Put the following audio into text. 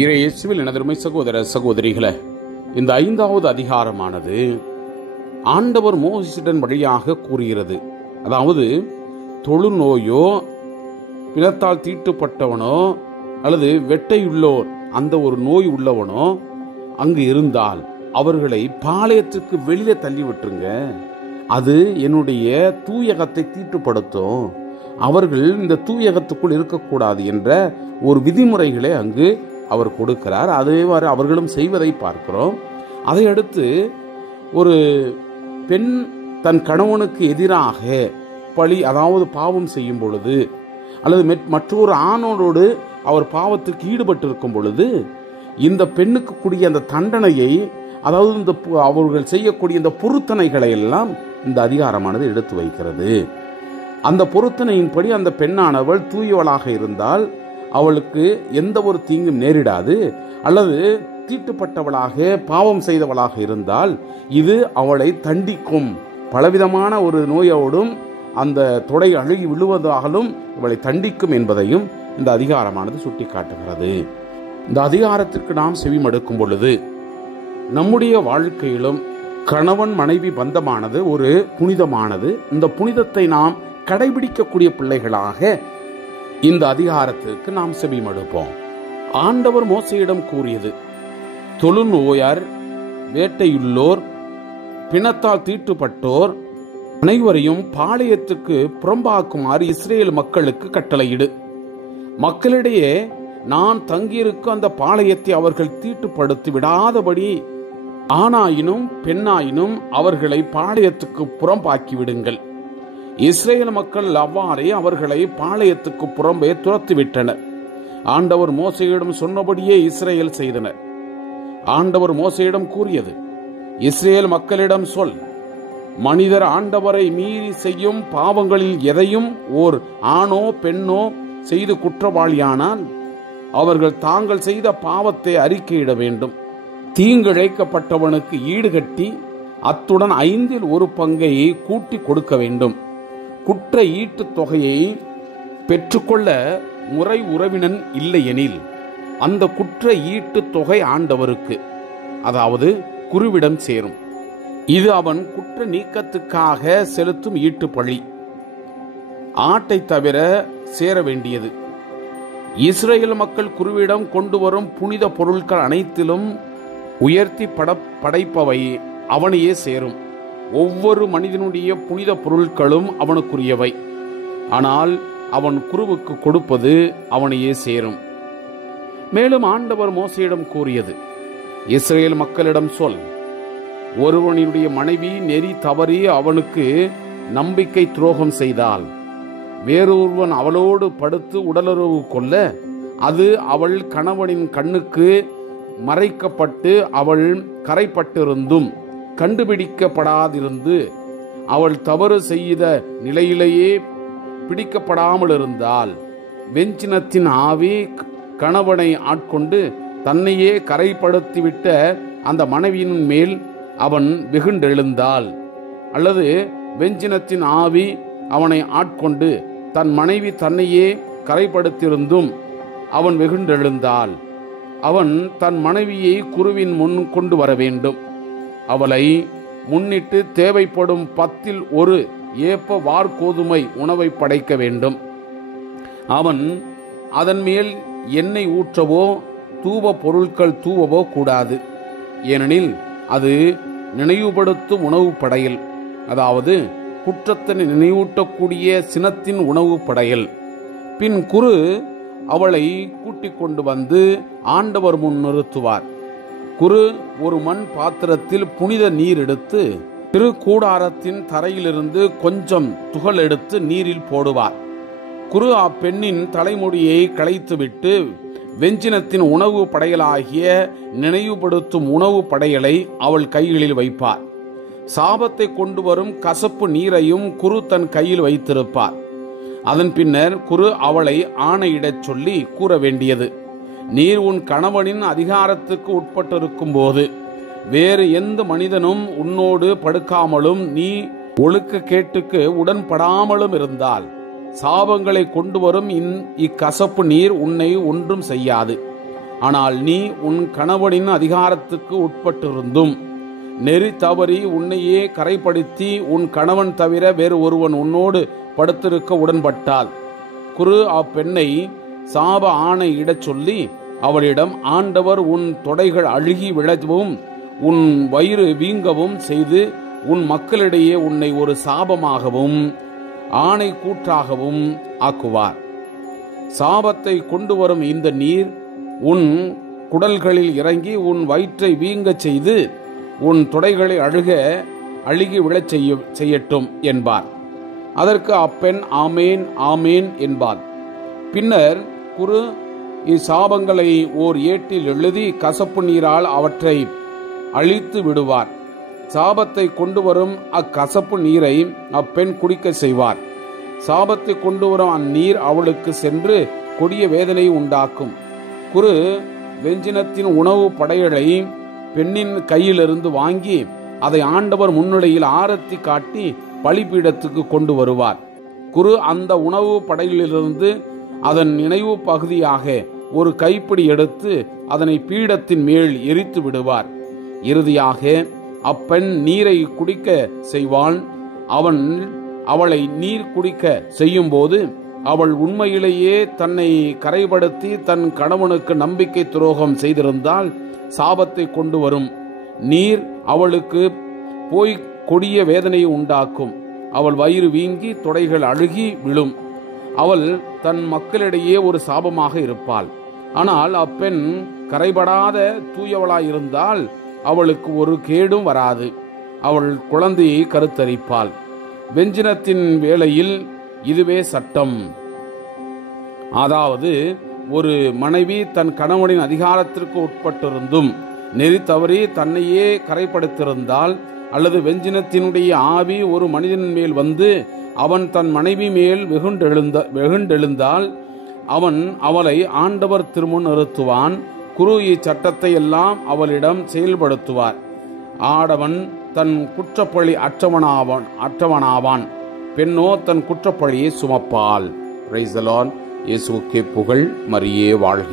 இயேசுவில் எனதருமை சகோதர சகோதரிகளே, இந்த 5வது அதிகாரமானது ஆண்டவர் மோசேயின் வழியாக கூறுகிறது. அதாவது தொழுநோயோ பிணத்தால் தீட்டுப்பட்டவனோ அல்லது வெட்டையுள்ளோர் அந்த ஒரு நோய் உள்ளவனோ அங்கு இருந்தால் அவர்களை பாளையத்துக்கு வெளியே தள்ளி விட்டுருங்க. அது என்னுடைய தூயகத்தை தீட்டுப்படுத்தும். அவர்கள் இந்த தூயகத்துக்குள் இருக்கக்கூடாது என்ற ஒரு விதிமுறைகளை அங்கு அவர் கொடுக்கிறார். அதேவாறு அவர்களும் செய்வதை பார்க்கிறோம். அதை அடுத்து ஒரு பெண் தன் கணவனுக்கு எதிராக பழி, அதாவது பாவம் செய்யும் பொழுது அல்லது மற்றொரு ஆணோடு அவர் பாவத்துக்கு ஈடுபட்டு இருக்கும் பொழுது இந்த பெண்ணுக்கு கூடிய அந்த தண்டனையை, அதாவது இந்த அவர்கள் செய்யக்கூடிய இந்த பொருத்தனைகளை எல்லாம் இந்த அதிகாரமானது எடுத்து வைக்கிறது. அந்த பொருத்தனையின்படி அந்த பெண்ணானவள் தூயவளாக இருந்தால் அவளுக்கு எந்த ஒரு தீங்கும் நேரிடாது. அல்லது தீட்டுப்பட்டவளாக பாவம் செய்தவளாக இருந்தால் இது அவளை தண்டிக்கும். பலவிதமான ஒரு நோயோடும் அந்த தொடை அழுகி விழுவதாலும் இவளை தண்டிக்கும் என்பதையும் இந்த அதிகாரமானது சுட்டிக்காட்டுகிறது. இந்த அதிகாரத்திற்கு நாம் செவிமடுக்கும் பொழுது நம்முடைய வாழ்க்கையிலும் கணவன் மனைவி பந்தமானது ஒரு புனிதமானது. இந்த புனிதத்தை நாம் கடைபிடிக்கக்கூடிய பிள்ளைகளாக இந்த அதிகாரத்திற்கு நாம் செவிமடுப்போம். ஆண்டவர் மோசேயிடம் கூறியது, தொழுநோயர், வேட்டையுள்ளோர், பிணத்தால் தீட்டுப்பட்டோர் அனைவரையும் பாளையத்துக்கு புறம்பாக்குமாறு இஸ்ரேல் மக்களுக்கு கட்டளையிடு. மக்களிடையே நான் தங்கியிருக்கும் அந்த பாளையத்தை அவர்கள் தீட்டுப்படுத்தி விடாதபடி ஆணாயினும் பெண்ணாயினும் அவர்களை பாளையத்துக்கு புறம்பாக்கி விடுங்கள். இஸ்ரேல் மக்கள் அவ்வாறே அவர்களை பாளையத்துக்கு புறம்பே துரத்திவிட்டனர். ஆண்டவர் மோசேயிடம் சொன்னபடியே இஸ்ரேல் செய்தனர். ஆண்டவர் மோசேயிடம் கூறியது, இஸ்ரேல் மக்களிடம் சொல், மனிதர் ஆண்டவரை மீறி செய்யும் பாவங்களில் எதையும் ஓர் ஆணோ பெண்ணோ செய்து குற்றவாளியானால் அவர்கள் தாங்கள் செய்த பாவத்தை அறிக்கையிட வேண்டும். தீங்கிழைக்கப்பட்டவனுக்கு ஈடுகட்டி அத்துடன் 5இல் 1 பங்கை கூட்டி கொடுக்க வேண்டும். குற்ற ஈட்டு தொகையை பெற்றுக்கொள்ள முறை உறவினன் இல்லையெனில் அந்த குற்ற ஈட்டு தொகை ஆண்டவருக்கு, அதாவது குருவிடம் சேரும். இது அவன் குற்ற நீக்கத்துக்காக செலுத்தும் ஈட்டு பழி. ஆட்டை தவிர சேர வேண்டியது. இஸ்ரேல் மக்கள் குருவிடம் கொண்டு வரும் புனித பொருட்கள் அனைத்திலும் உயர்த்தி படைப்பவை அவனையே சேரும். ஒவ்வொரு மனிதனுடைய புனித பொருட்களும் அவனுக்குரியவை. ஆனால் அவன் குருவுக்கு கொடுப்பது அவனையே சேரும். மேலும் ஆண்டவர் மோசேயிடம் கூறியது, இஸ்ரேல் மக்களிடம் சொல், ஒருவனுடைய மனைவி நெறி தவறி அவனுக்கு நம்பிக்கை துரோகம் செய்தால் வேறொருவன் அவளோடு படுத்து உடலுறவு கொள்ள அது அவள் கணவனின் கண்ணுக்கு மறைக்கப்பட்டு அவள் கரைப்பட்டிருந்தும் கண்டுபிடிக்கப்படாதிருந்து அவள் தவறு செய்த நிலையிலேயே பிடிக்கப்படாமல் இருந்தால் வெஞ்சினத்தின் ஆவி கணவனை ஆட்கொண்டு தன்னையே கரைப்படுத்திவிட்ட அந்த மனைவியின் மேல் அவன் வெகுண்டெழுந்தால், அல்லது வெஞ்சினத்தின் ஆவி அவனை ஆட்கொண்டு தன் மனைவி தன்னையே கரைப்படுத்தியிருந்தும் அவன் வெகுண்டெழுந்தால் அவன் தன் மனைவியை குருவின் முன் கொண்டு வர வேண்டும். அவளை முன்னிட்டு தேவைப்படும் 10இல் 1 ஏப்ப வார்கோதுமை உணவை படைக்க வேண்டும். அவன் அதன் மேல் எண்ணெய் ஊற்றவோ தூப பொருட்கள் தூவவோ கூடாது. ஏனெனில் அது நினைவுபடுத்தும் உணவு படையல், அதாவது குற்றத்தை நினைவூட்டக்கூடிய சினத்தின் உணவு படையல். பின் குரு அவளை கூட்டிக் கொண்டு வந்து ஆண்டவர் முன் நிறுத்துவார். குரு ஒரு மண் பாத்திரத்தில் புனித நீர் எடுத்து திருக்கூடாரத்தின் தரையிலிருந்து கொஞ்சம் துகள் எடுத்து நீரில் போடுவார். குரு அப்பெண்ணின் தலைமுடியை களைத்துவிட்டு வெஞ்சினத்தின் உணவு படையலாகிய நினைவுபடுத்தும் உணவு படையலை அவள் கைகளில் வைப்பார். சாபத்தை கொண்டு வரும் கசப்பு நீரையும் குரு தன் கையில் வைத்திருப்பார். அதன் பின்னர் குரு அவளை ஆணையிடச் சொல்லி கூற வேண்டியது, நீர் உன் கணவனின் அதிகாரத்துக்கு உட்பட்டிருக்கும் போது வேறு எந்த மனிதனும் உன்னோடு படுக்காமலும் நீ ஒழுக்க கேட்டுக்கு உடன்படாமலும் இருந்தால் சாபங்களை கொண்டு வரும் இக்கசப்பு நீர் உன்னை ஒன்றும் செய்யாது. ஆனால் நீ உன் கணவனின் அதிகாரத்துக்கு உட்பட்டிருந்தும் நெறி தவறி உன்னையே கரைப்படுத்தி உன் கணவன் தவிர வேறு ஒருவன் உன்னோடு படுத்திருக்க உடன்பட்டால் குரு அப்பெண்ணை சாப ஆணை இடச் சொல்லி அவளிடம், ஆண்டவர் உன் தொடைகள் அழுகி விழவும் உன் வயிறு வீங்கவும் செய்து உன் மக்களிடையே உன்னை ஒரு சாபமாகவும் ஆணை கூற்றாகவும் ஆக்குவார். சாபத்தை கொண்டு வரும் இந்த நீர் உன் குடல்களில் இறங்கி உன் வயிற்றை வீங்கச் செய்து உன் தொடைகளை அழுகி விழச் செய்யட்டும் என்பார். அதற்கு அப்பெண் ஆமேன் ஆமேன் என்பாள். பின்னர் குரு இச்சாபங்களை ஓர் ஏட்டில் எழுதி கசப்பு நீரால் அவற்றை அழித்து விடுவார். சாபத்தை கொண்டு வரும் அக்கசப்பு நீரை அப்பெண் குடிக்க செய்வார். சாபத்தை கொண்டு வரும் அந்நீர் அவளுக்கு சென்று கொடிய வேதனை உண்டாக்கும். குரு வெஞ்சினத்தின் உணவு படையலை பெண்ணின் கையிலிருந்து வாங்கி அதை ஆண்டவர் முன்னிலையில் ஆரத்தி காட்டி பலிபீடத்துக்கு கொண்டு வருவார். குரு அந்த உணவு படையிலிருந்து அதன் நினைவு பகுதியாக ஒரு கைப்பிடி எடுத்து அதனை பீடத்தின் மேல் எரித்து விடுவார். இறுதியாக அப்பெண் நீரை குடிக்க செய்வாள். அவளை நீர் குடிக்க செய்யும் போது அவள் உண்மையிலேயே தன்னை கரைப்படுத்தி தன் கணவனுக்கு நம்பிக்கை துரோகம் செய்திருந்தால் சாபத்தை கொண்டு வரும் நீர் அவளுக்கு போய் கொடிய வேதனையை உண்டாக்கும். அவள் வயிறு வீங்கி தொடைகள் அழுகி விழும். அவள் தன் மக்களிடையே ஒரு சாபமாக இருப்பாள். ஆனால் அப்பெண் கரைபடாத தூயவளாயிருந்தால் அவளுக்கு ஒரு கேடும் வராது. அவள் குழந்தையை கருத்தரிப்பாள். வெஞ்சினத்தின் வேளையில் இதுவே சட்டம். அதாவது ஒரு மனைவி தன் கணவனின் அதிகாரத்திற்கு உட்பட்டிருந்தும் நெறி தவறி தன்னையே கரைப்படுத்திருந்தால் அல்லது வெஞ்சினத்தினுடைய ஆவி ஒரு மனிதன் மேல் வந்து அவன் தன் மனைவி மேல் வெகுண்டெழுந்தால் அவளை ஆண்டவர் திருமுன் நிறுத்துவான். குரு இச்சட்டத்தை எல்லாம் அவளிடம் செயல்படுத்துவார். ஆடவன் தன் குற்றப்பழி அற்றவனாவான். பெண்ணோ தன் குற்றப்பழியை சுமப்பாள். Praise the Lord. இயேசுவுக்கே புகழ். மரியே வாழ்க.